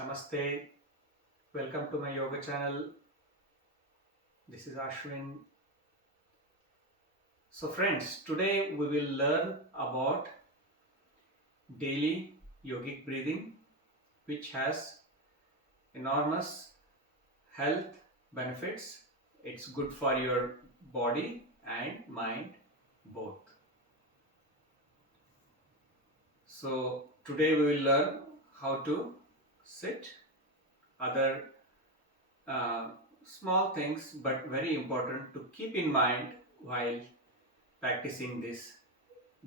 Namaste, welcome to my yoga channel. This is Ashwin. So, friends, today we will learn about daily yogic breathing, which has enormous health benefits. It's good for your body and mind both. So, today we will learn how to sit, other uh, small things but very important to keep in mind while practicing this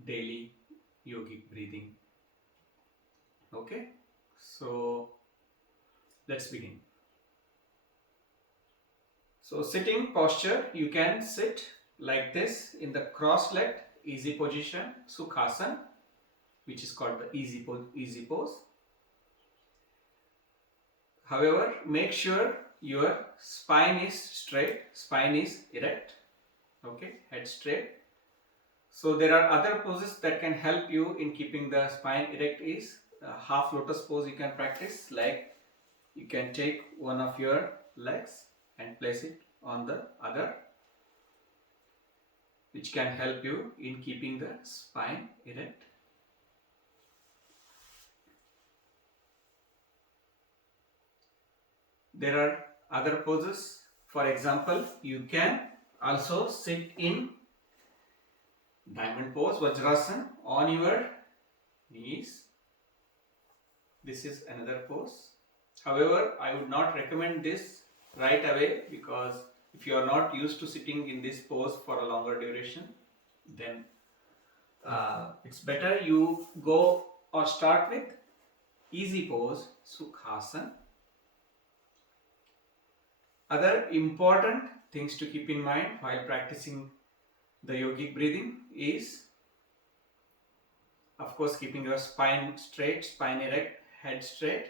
daily yogic breathing. Okay, so let's begin. So, sitting posture, you can sit like this in the cross-legged easy position, Sukhasana, which is called the easy pose. However, make sure your spine is straight, spine is erect, okay, head straight. So there are other poses that can help you in keeping the spine erect. Is half lotus pose you can practice, like you can take one of your legs and place it on the other, which can help you in keeping the spine erect. There are other poses. For example, you can also sit in diamond pose, Vajrasana, on your knees. This is another pose. However, I would not recommend this right away, because if you are not used to sitting in this pose for a longer duration, then it's better you go or start with easy pose, Sukhasana. Other important things to keep in mind while practicing the yogic breathing is, of course, keeping your spine straight, spine erect, head straight.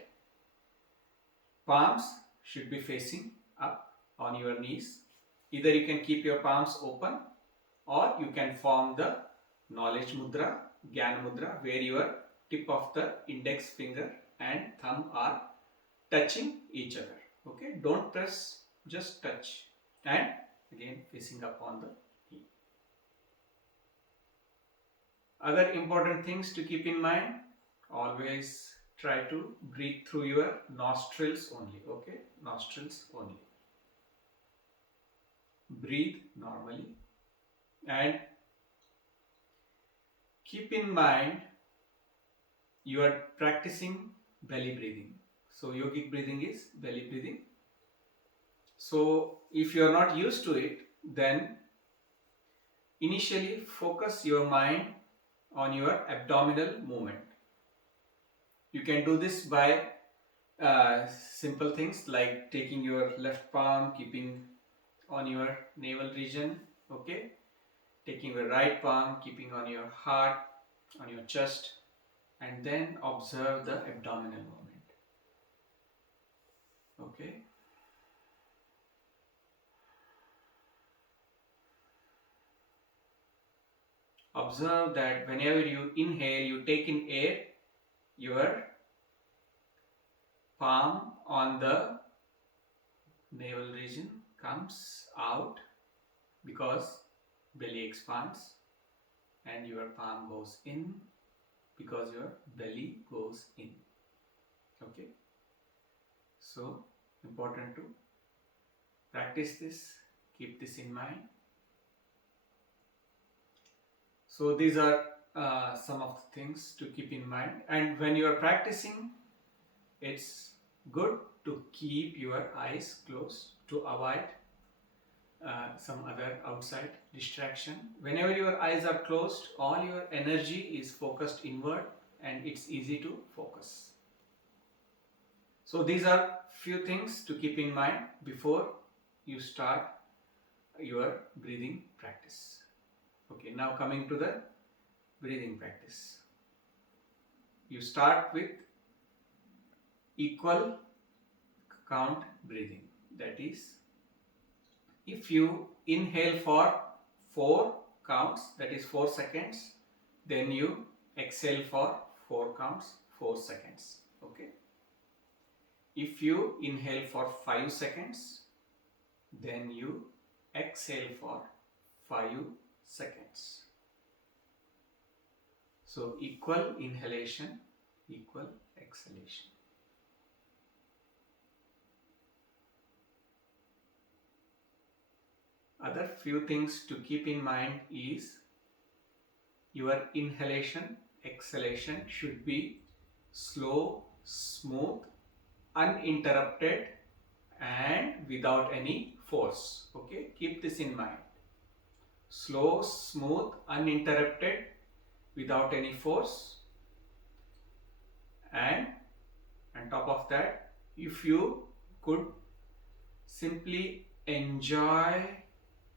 Palms should be facing up on your knees. Either you can keep your palms open, or you can form the knowledge mudra, Gyan mudra, where your tip of the index finger and thumb are touching each other. Okay, don't press, just touch, and again facing up on the knee. Other important things to keep in mind: always try to breathe through your nostrils only. Okay, nostrils only. Breathe normally, and keep in mind you are practicing belly breathing. So yogic breathing is belly breathing. So if you are not used to it, then initially focus your mind on your abdominal movement. You can do this by simple things like taking your left palm, keeping on your navel region, okay, taking your right palm, keeping on your heart, on your chest, and then observe the abdominal movement. Okay. Observe that whenever you inhale, you take in air, your palm on the navel region comes out because belly expands, and your palm goes in because your belly goes in. Okay. So important to practice this, keep this in mind. So these are some of the things to keep in mind, and when you are practicing, it's good to keep your eyes closed to avoid some other outside distraction. Whenever your eyes are closed, all your energy is focused inward and it's easy to focus. So these are few things to keep in mind before you start your breathing practice. Okay, now coming to the breathing practice. You start with equal count breathing. That is, if you inhale for 4 counts, that is 4 seconds, then you exhale for 4 counts, 4 seconds. Okay. If you inhale for 5 seconds, then you exhale for 5 seconds. So equal inhalation, equal exhalation. Other few things to keep in mind is your inhalation, exhalation should be slow, smooth, uninterrupted and without any force. Okay, keep this in mind. Slow, smooth, uninterrupted, without any force. And on top of that, if you could simply enjoy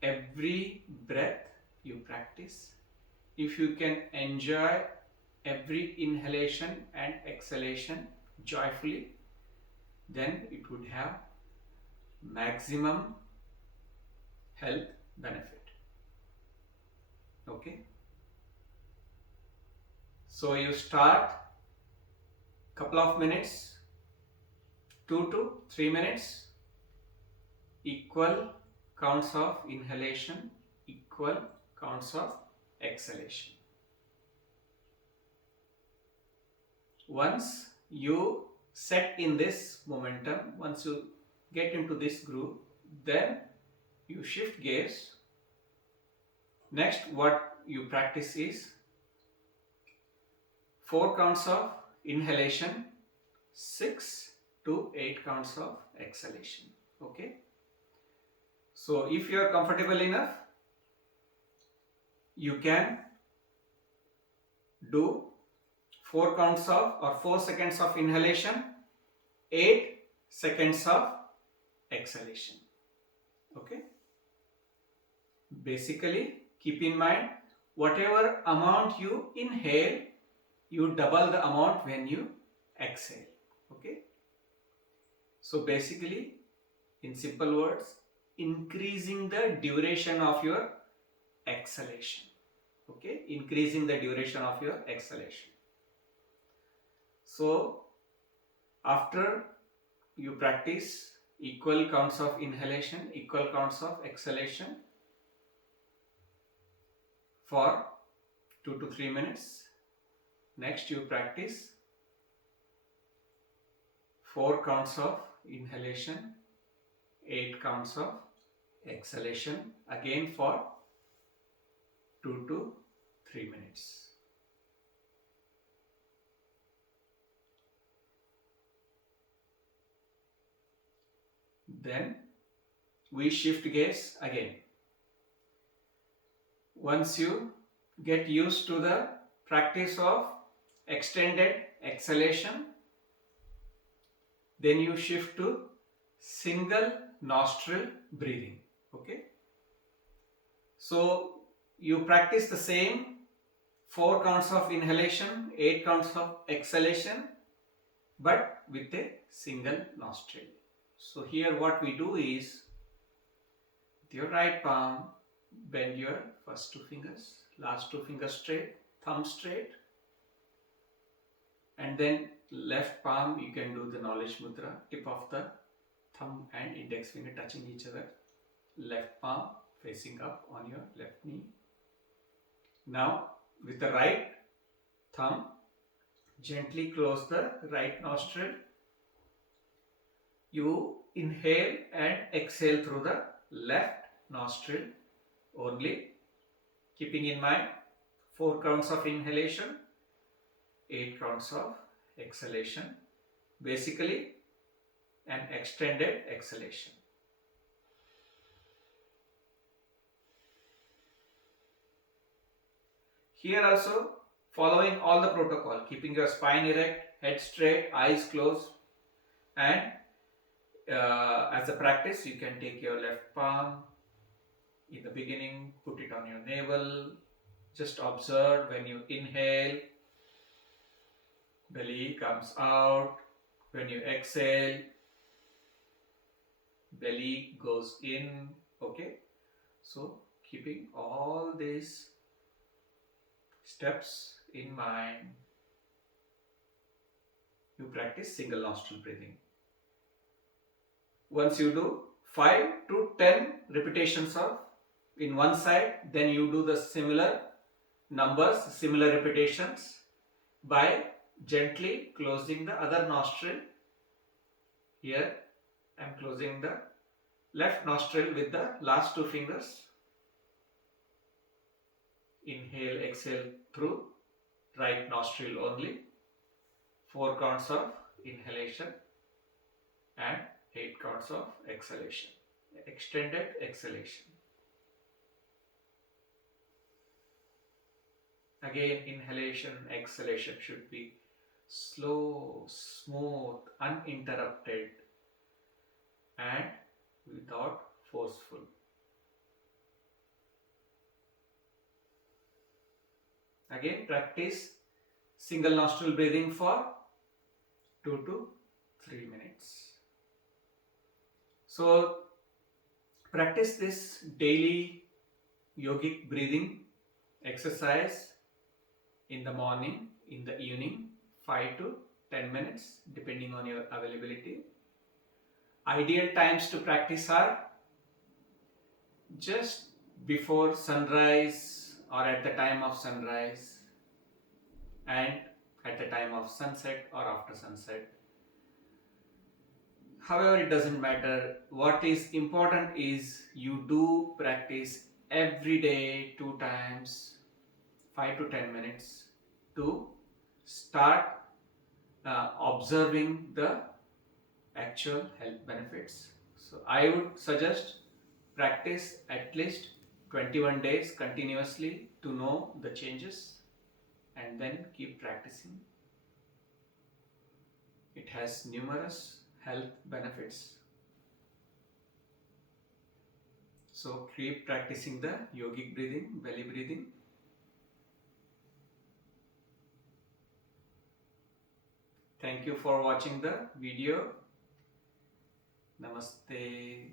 every breath you practice, if you can enjoy every inhalation and exhalation joyfully, then it would have maximum health benefit. Okay, so you start couple of minutes, 2 to 3 minutes, equal counts of inhalation, equal counts of exhalation. Once you set in this momentum, once you get into this groove, then you shift gears. Next, what you practice is 4 counts of inhalation, 6 to 8 counts of exhalation. Okay. So if you are comfortable enough, you can do 4 counts of or 4 seconds of inhalation, 8 seconds of exhalation. Okay. Basically, keep in mind, whatever amount you inhale, you double the amount when you exhale. Okay. So basically, in simple words, increasing the duration of your exhalation. Okay, increasing the duration of your exhalation. So after you practice equal counts of inhalation, equal counts of exhalation for 2 to 3 minutes, next you practice 4 counts of inhalation, 8 counts of exhalation, again for 2 to 3 minutes. Then we shift gears again. Once you get used to the practice of extended exhalation, then you shift to single nostril breathing. Okay. So you practice the same 4 counts of inhalation, 8 counts of exhalation, but with a single nostril. So here what we do is, with your right palm, bend your first 2 fingers, last 2 fingers straight, thumb straight, and then left palm you can do the knowledge mudra, tip of the thumb and index finger touching each other, left palm facing up on your left knee. Now with the right thumb, gently close the right nostril. You inhale and exhale through the left nostril only, keeping in mind 4 counts of inhalation, 8 counts of exhalation, basically an extended exhalation. Here also following all the protocol, keeping your spine erect, head straight, eyes closed, and as a practice you can take your left palm, in the beginning put it on your navel, just observe when you inhale, belly comes out, when you exhale, belly goes in. Okay, so keeping all these steps in mind, you practice single nostril breathing. Once you do 5 to 10 repetitions of in one side, then you do the similar numbers, similar repetitions by gently closing the other nostril. Here I am closing the left nostril with the last two fingers. Inhale, exhale through right nostril only. 4 counts of inhalation and 8 counts of exhalation. Extended exhalation. Again, inhalation, exhalation should be slow, smooth, uninterrupted and without forceful. Again, practice single nostril breathing for 2 to 3 minutes. So, practice this daily yogic breathing exercise in the morning, in the evening, 5 to 10 minutes depending on your availability. Ideal times to practice are just before sunrise or at the time of sunrise and at the time of sunset or after sunset. However, it doesn't matter. What is important is you do practice every day 2 times, 5 to 10 minutes to start observing the actual health benefits. So I would suggest practice at least 21 days continuously to know the changes and then keep practicing. It has numerous health benefits. So keep practicing the yogic breathing, belly breathing. Thank you for watching the video. Namaste.